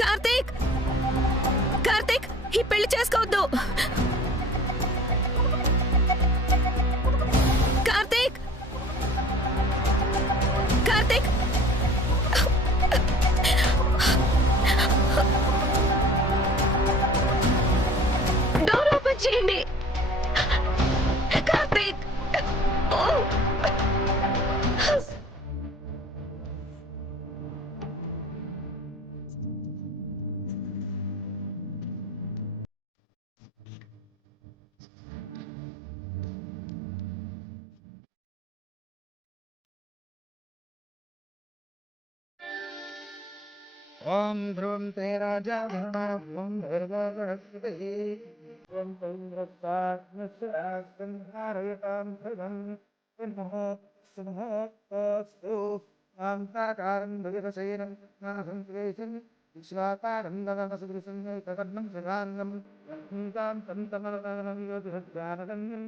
కార్తీక్, కార్తీక్, ఈ పెళ్లి చేసుకోవద్దు. కార్తీక్, కార్తీక్, డోర్ ఓపెన్ చేయండి. కార్తీక్, ओम ध्रुवं ते राजा ओम भर्गवस्पति ओम तैन्द्रस्तात्मस्यास्कन्धारयतां भगं तन्महो सुमहोस्तु आंताकारं भगवसेनं नाहं द्वेषं विश्वाकारं दमसुदृशं कवर्णं सदानं तां तन्तमनं योधज्ञानगम्यं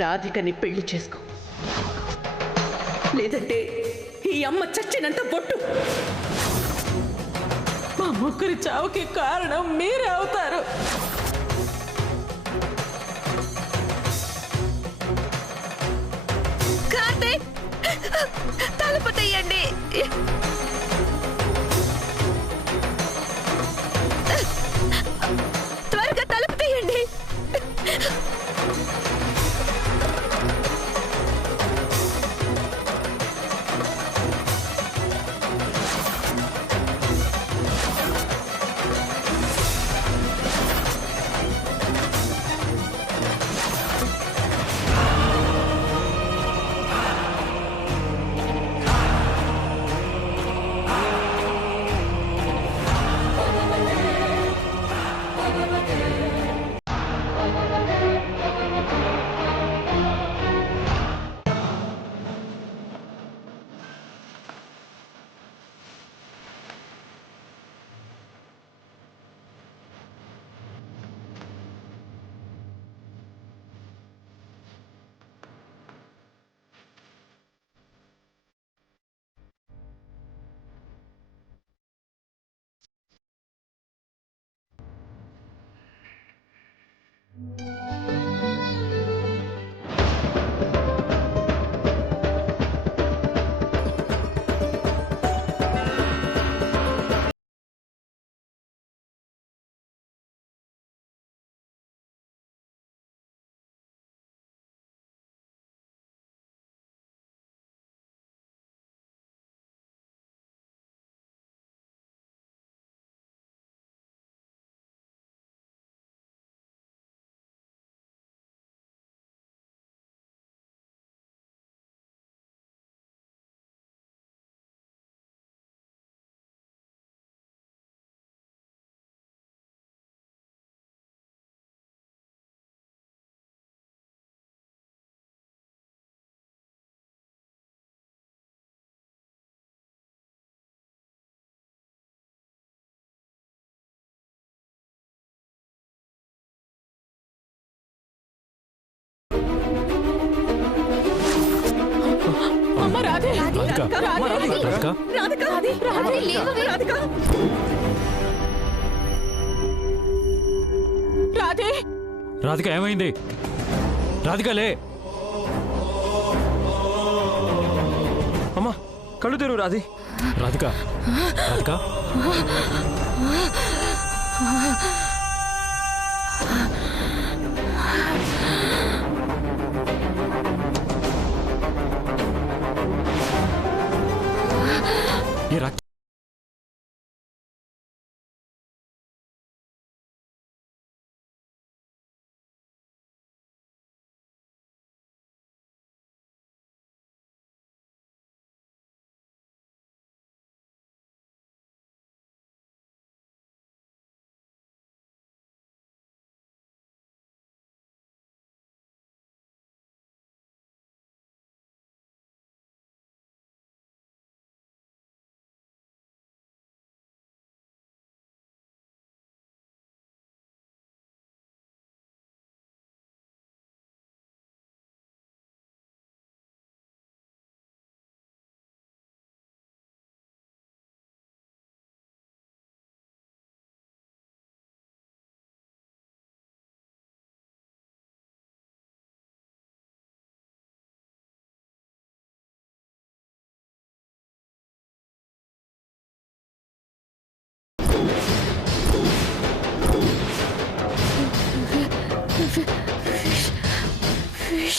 రాధికని పెళ్లి చేసుకో, లేదంటే ఈ అమ్మ చచ్చినంత బొట్టు. మా ముగ్గురి చావుకి కారణం మీరే అవుతారు. కార్తీక్, తలుపు తీయండి. త్వరగా తలుపు తీయండి. రాధిక ఏమైంది? రాధికలే అమ్మా, కళ్ళు తెరువు రాధి. రాధిక, రాధిక ఈ రక్త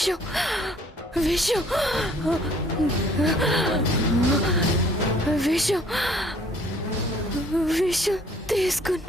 విషం విషం విషం విషం తీసుకుని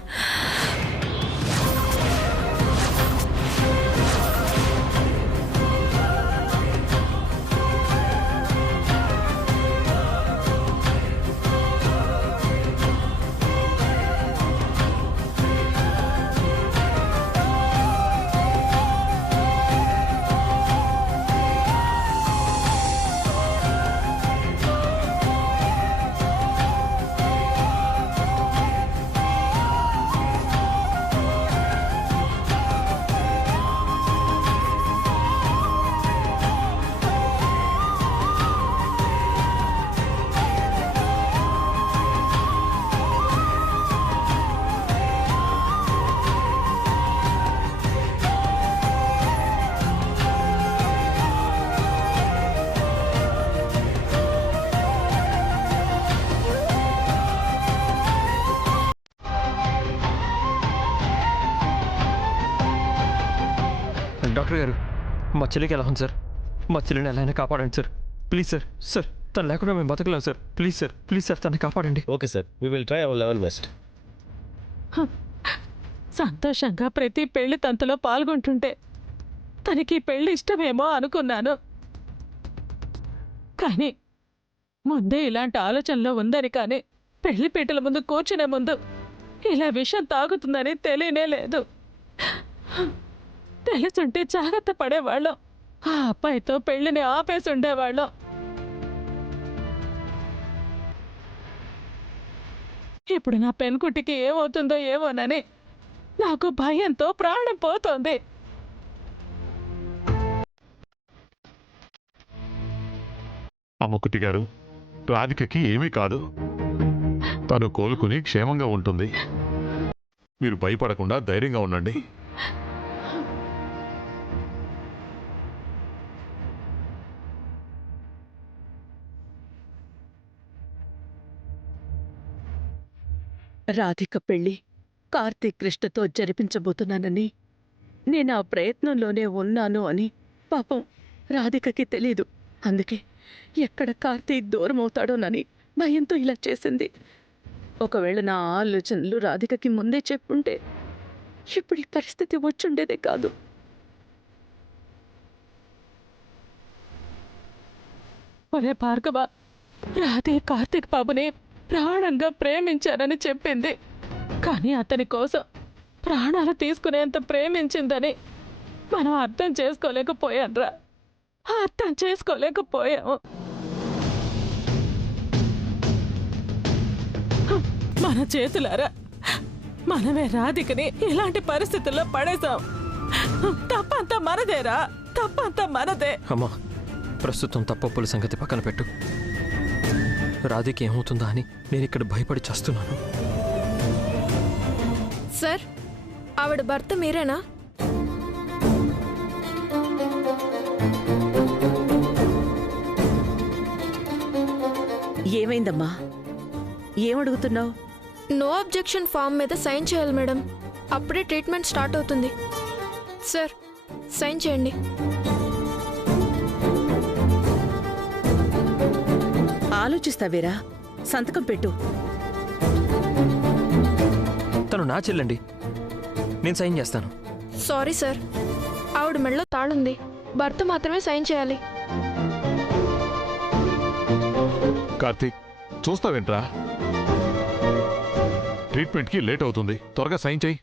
డాక్టర్ గారు, మా చెల్లికి ఎలా ఉంది సార్? మా చెల్లిని ఎలా అయినా కాపాడండి సార్. Please sir. సార్, తను లేకుండా మేము బతకలేం సార్. ప్లీజ్ సార్, తను కాపాడండి. Okay sir, we will try our level best. సంతోషంగా ప్రతి పెళ్లి తంతులో పాల్గొంటుంటే తనకి పెళ్లి ఇష్టమేమో అనుకున్నాను. కానీ ముందే ఇలాంటి ఆలోచనలో ఉందని, కానీ పెళ్లి పీటల ముందు కూర్చునే ముందు ఇలా విషం తాగుతుందని తెలియనే లేదు. తెలుసుంటే జాగ్రత్త పడేవాళ్ళం. ఆ అబ్బాయితో పెళ్లిని ఆపేసి ఉండేవాళ్ళం. ఇప్పుడు నా పెన్కుటికి ఏమవుతుందో ఏమోనని నాకు భయంతో ప్రాణం పోతోంది. అమ్మకుట్టి గారు, రాధికకి ఏమీ కాదు. తను కోలుకుని క్షేమంగా ఉంటుంది. మీరు భయపడకుండా ధైర్యంగా ఉండండి. రాధిక పెళ్లి కార్తీక్ కృష్ణతో జరిపించబోతున్నానని, నేను ఆ ప్రయత్నంలోనే ఉన్నాను అని పాపం రాధికకి తెలీదు. అందుకే ఎక్కడ కార్తీక్ దూరం అవుతాడోనని భయంతో ఇలా చేసింది. ఒకవేళ నా ఆలోచనలు రాధికకి ముందే చెప్పుంటే ఇప్పుడు ఈ పరిస్థితి వచ్చుండేదే కాదు. ఒరే భార్గవ, రాధే కార్తీక్ బాబుని ప్రాణంగా ప్రేమించానని చెప్పింది. కానీ అతని కోసం ప్రాణాలు తీసుకునేంత ప్రేమించిందని మనం అర్థం చేసుకోలేకపోయాన్రా. అర్థం చేసుకోలేకపోయాము. మన చేతులారా మనమే రాధికని ఇలాంటి పరిస్థితుల్లో పడేశాం. తప్పంతా మనదేరా, తప్పంతా మనదే. అమ్మా, ప్రస్తుతం తప్పప్పుల సంగతి పక్కన పెట్టు. రాధికి ఏమవుతుందా అని నేను ఇక్కడ భయపడి చస్తున్నాను. సార్, ఆవిడ భర్త మీరేనా? ఏమైందమ్మా? ఏమడుగుతున్నావు? నో అబ్జెక్షన్ ఫామ్ మీద సైన్ చేయాలి మేడం. అప్పుడే ట్రీట్మెంట్ స్టార్ట్ అవుతుంది. సార్, సైన్ చేయండి. ఆలోచిస్తావేరా? సంతకం పెట్టు. తను నా చెల్లండి, నేను సైన్ చేస్తాను. సారీ సార్, ఆవిడ మెడలో తాళుంది. భర్త మాత్రమే సైన్ చేయాలి. కార్తీక్, చూస్తావేంట్రా? ట్రీట్మెంట్కి లేట్ అవుతుంది. త్వరగా సైన్ చేయి.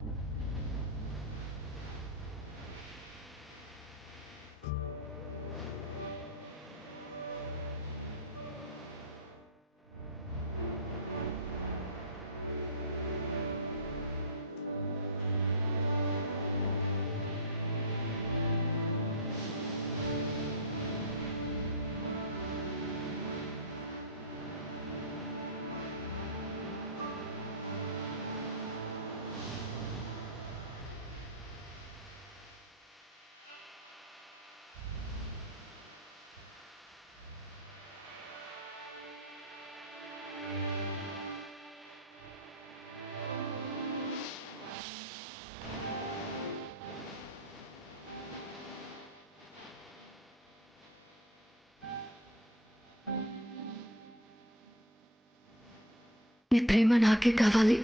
మీ ప్రేమ నాకే కావాలి,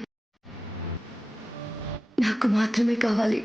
నాకు మాత్రమే కావాలి.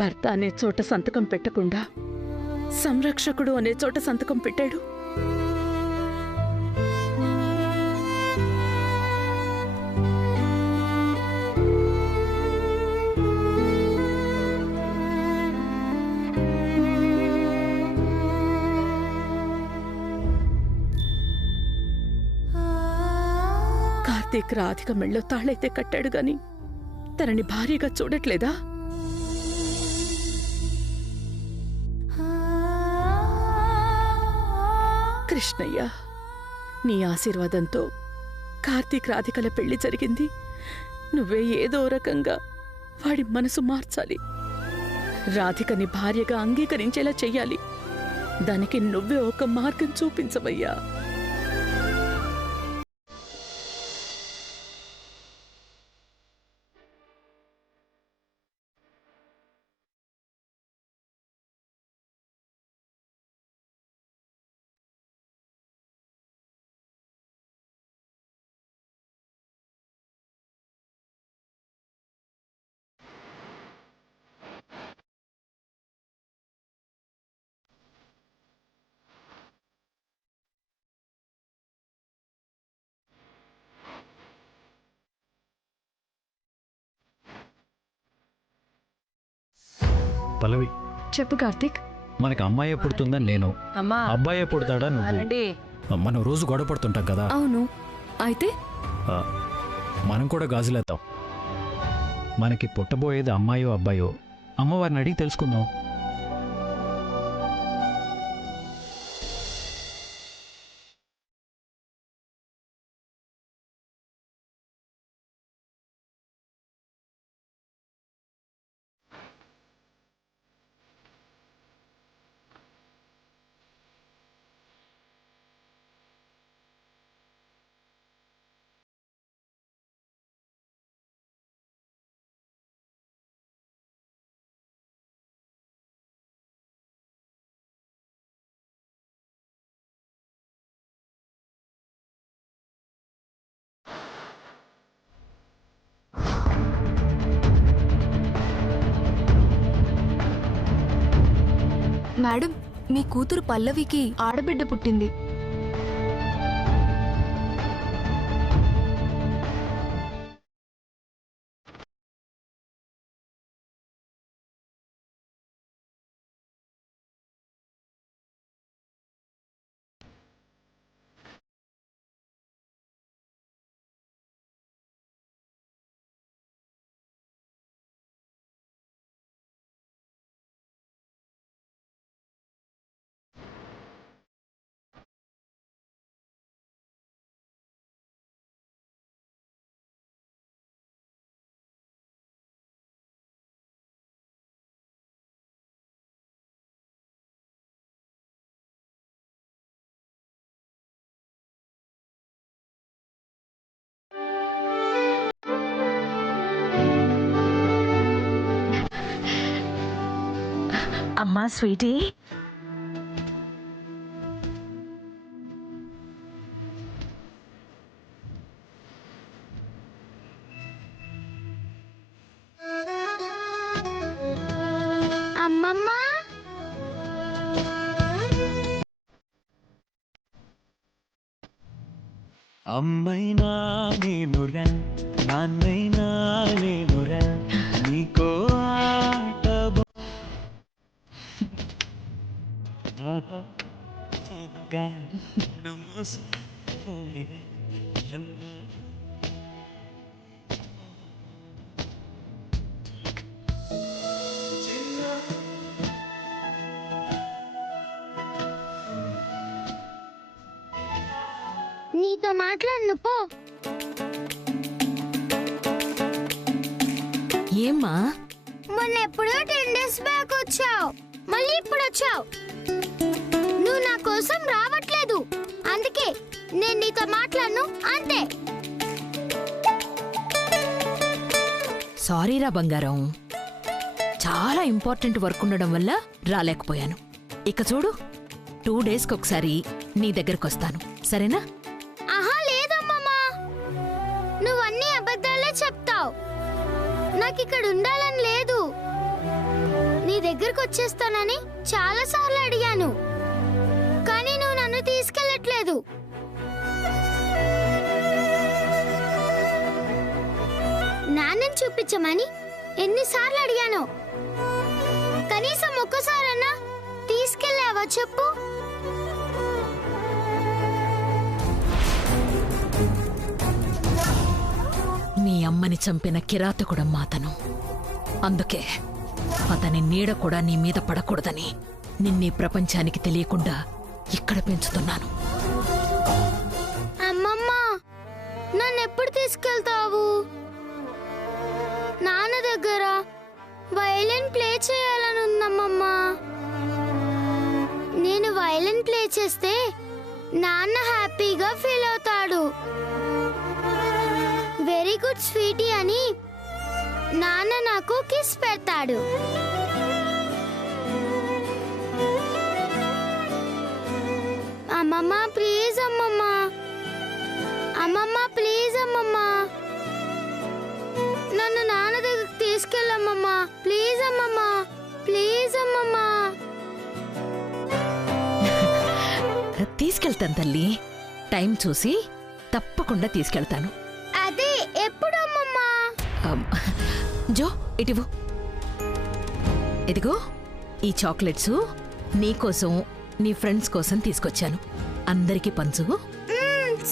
భర్త అనే చోట సంతకం పెట్టకుండా సంరక్షకుడు అనే చోట సంతకం పెట్టాడు. కార్తీక్ రాధిక మెళ్ళో తాళైతే కట్టాడు గాని తనని భార్యగా చూడట్లేదా? కృష్ణయ్య, నీ ఆశీర్వాదంతో కార్తీక్ రాధికల పెళ్లి జరిగింది. నువ్వే ఏదో రకంగా వాడి మనసు మార్చాలి, రాధికని భార్యగా అంగీకరించేలా చెయ్యాలి. దానికి నువ్వే ఒక మార్గం చూపించవయ్యా. పల్లవి, చెప్పు కార్తీక్. మనకి అమ్మాయి పుడుతుందని నేను, అబ్బాయి పుడతాడా నువ్వు. మనం రోజు గొడవ పడుతుంటాం కదా. అవును, అయితే ఆ, మనం కూడా గాజులేద్దాం. మనకి పుట్టబోయేది అమ్మాయో అబ్బాయో అమ్మవారిని అడిగి తెలుసుకుందాం. మేడం, మీ కూతురు పల్లవికి ఆడబిడ్డ పుట్టింది. అమ్మా స్వీటీ, అమ్మమ్మ, అమ్మైనా నేనురా నాన్నైనా నేనురా నీకో ఆట నీతో మాట్లాడను పో. ఏమ్మా? మొన్న ఎప్పుడో 10 days బ్యాక్ వచ్చావు, మళ్ళీ ఇప్పుడు వచ్చావు. నువ్వు నా కోసం రావట్లేదు, అందుకే నేను నీతో మాట్లాడను అంతే. సారీరా బంగారం, చాలా ఇంపార్టెంట్ వర్క్ ఉండడం వల్ల రాలేకపోయాను. ఇక చూడు, 2 daysకి ఒకసారి నీ దగ్గరకు వస్తాను, సరేనా? ఆహా లేదమ్మమ్మా, నువ్వన్నీ అబద్ధాలే చెప్తావు. నాకు ఇక్కడ ఉండాలని లేదు. నీ దగ్గరకు వచ్చేస్తానని చాలా సార్లు అడిగాను, కానీ నువ్వు నన్ను తీసుకెళ్ళట్లేదు. నాన్నని చూపించమని ఎన్నిసార్లు అడిగాను, కనీసం ఒక్కసారన్నా తీసుకెళ్ళావా చెప్పు? మీ అమ్మని చంపిన కిరాతకుడమ్మా అతను. అందుకే అతని నీడ కూడా నీ మీద పడకూడదని నిన్నీ ప్రపంచానికి తెలియకుండా ఇక్కడ పెంచుతున్నాను. అమ్మమ్మ, నన్నెప్పుడు తీసుకెళ్తావు? నాన్న దగ్గర వయలిన్ ప్లే చేయాలని ఉందమ్మమ్మ. నేను వయలిన్ ప్లే చేస్తే నాన్న హ్యాపీగా ఫీల్ అవుతాడు. వెరీ గుడ్ స్వీటీ అని నాన్న నాకు కిస్ పెడతాడు. అమ్మమ్మ ప్లీజ్ అమ్మమ్మ, అమ్మమ్మ ప్లీజ్ అమ్మమ్మ, నన్ను నాన్న దగ్గరికి తీసుకెళ్ళమ్మమ్మ. ప్లీజ్ అమ్మమ్మ, ప్లీజ్ అమ్మమ్మ. తీసుకెళ్తాను తల్లి, టైం చూసి తప్పకుండా తీసుకెళ్తాను. అదే ఎప్పుడు అమ్మమ్మ? జో ఇటివు. ఇదిగో ఈ చాక్లెట్స్ నీకోసం నీ ఫ్రెండ్స్ కోసం తీసుకొచ్చాను, అందరికీ పంచు.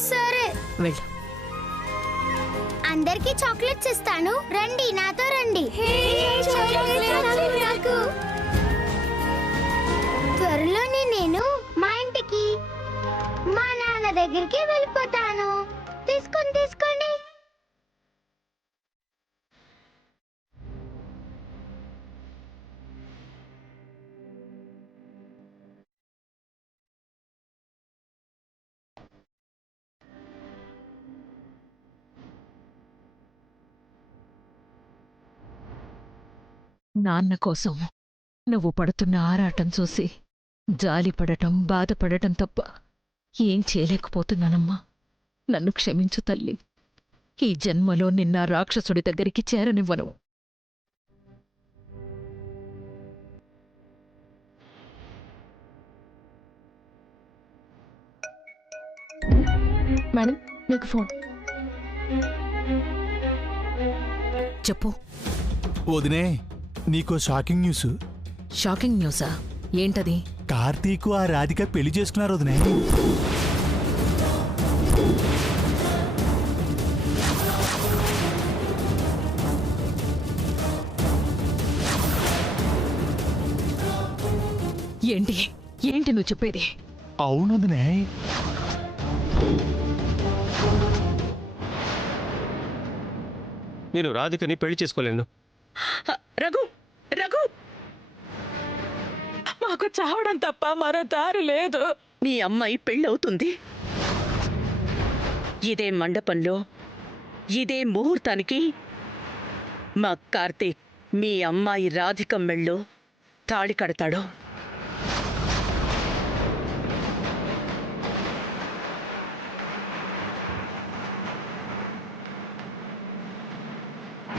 సరే, వెళ్ళు. అందరికీ చాక్లెట్స్ ఇస్తాను, రండి నాతో రండి. త్వరలోనే నేను మా ఇంటికి, మా నాన్న దగ్గరికి వెళ్ళిపోతాను. తీసుకోండి. నాన్న కోసం నువ్వు పడుతున్న ఆరాటం చూసి జాలిపడటం, బాధపడటం తప్ప ఏం చేయలేకపోతున్నానమ్మా. నన్ను క్షమించు తల్లి. ఈ జన్మలో నిన్న రాక్షసుడి దగ్గరికి చేరనివ్వను. మేడం, మీకు ఫోన్. చెప్పు. వదినే, నీకో షాకింగ్ న్యూస్. షాకింగ్ న్యూసా? ఏంటది? కార్తీక్ ఆ రాధిక పెళ్లి చేసుకున్నారు వదినే. ఏంటి నువ్వు చెప్పేది? అవును వదినే. నేను రాధికని పెళ్లి చేసుకోలేను. రఘు, మాకు చావడం తప్ప మరో దారి లేదు. మీ అమ్మాయి పెళ్ళవుతుంది. ఇదే మండపంలో, ఇదే ముహూర్తానికి మా కార్తీక్ మీ అమ్మాయి రాధిక మెళ్ళో తాళి కడతాడు.